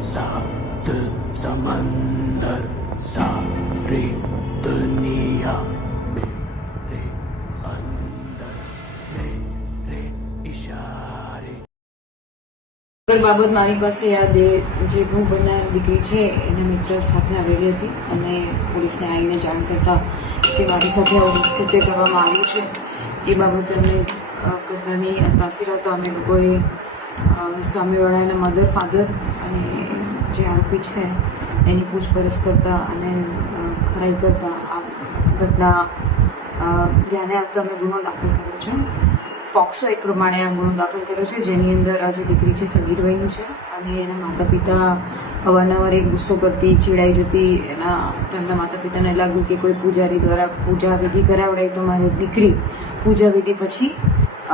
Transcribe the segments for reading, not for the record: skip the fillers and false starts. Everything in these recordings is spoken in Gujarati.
सात समंदर सारी दुनिया मेरे अंदर मेरे इशारे। બાબત મારી પાસે યાદ જે ભોગ બનનાર દીકરી છે એના મિત્ર સાથે આવેલી હતી અને પોલીસને આવીને જાણ કરતા કે મારી સાથે આવું કૃત્ય કરવામાં આવ્યું છે એ બાબતે અમને ઘટનાની તાસીર હતો. અમે લોકોએ સામેવાળાના મધર ફાધર અને જે આરોપી છે એની પૂછપરછ કરતા અને ખરાઈ કરતા આ ઘટના ધ્યાને આવતા અમે ગુનો દાખલ કર્યો છે. પોક્સો એક પ્રમાણે આ ગુનો દાખલ કર્યો છે, જેની અંદર આ જે દીકરી છે સગીર વયની છે અને એના માતા પિતા અવારનવાર એક ગુસ્સો કરતી, ચીડાઈ જતી. એમના માતા પિતાને લાગ્યું કે કોઈ પૂજારી દ્વારા પૂજા વિધિ કરાવડાય તો મારી દીકરી પૂજા વિધિ પછી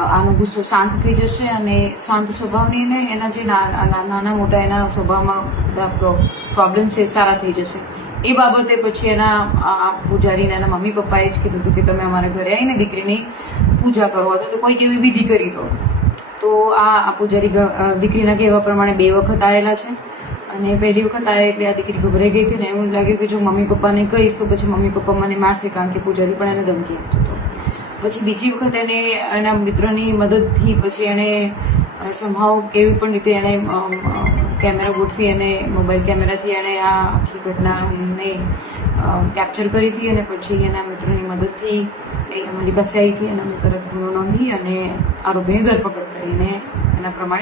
આનો ગુસ્સો શાંત થઈ જશે અને શાંત સ્વભાવની ને એના જે નાના મોટા એના સ્વભાવમાં બધા પ્રોબ્લેમ છે સારા થઈ જશે. એ બાબતે પછી એના પૂજારીને એના મમ્મી પપ્પાએ જ કીધું હતું કે તમે અમારા ઘરે આવીને દીકરીની પૂજા કરો અથવા તો કોઈક એવી વિધિ કરી દો. તો આ પૂજારી દીકરીના કહેવા પ્રમાણે 2 વખત આવેલા છે અને પહેલી વખત આવ્યા એટલે આ દીકરી ગભરાઈ ગઈ હતી ને એવું લાગ્યું કે જો મમ્મી પપ્પાને કહીશ તો પછી મમ્મી પપ્પા મને મારશે, કારણ કે પૂજારી પણ એને ધમકી આપતો હતો. પછી બીજી વખત એને એના મિત્રની મદદથી પછી એણે સંભાવ કેવી પણ રીતે એને કેમેરા ગોઠવી અને મોબાઈલ કેમેરાથી એણે આ આખી ઘટનાને કેપ્ચર કરી હતી અને પછી એના મિત્રની મદદથી એ અમારી પાસે આવી હતી અને અમે તરત ગુનો નોંધી અને આરોપીની ધરપકડ કરીને એના પ્રમાણે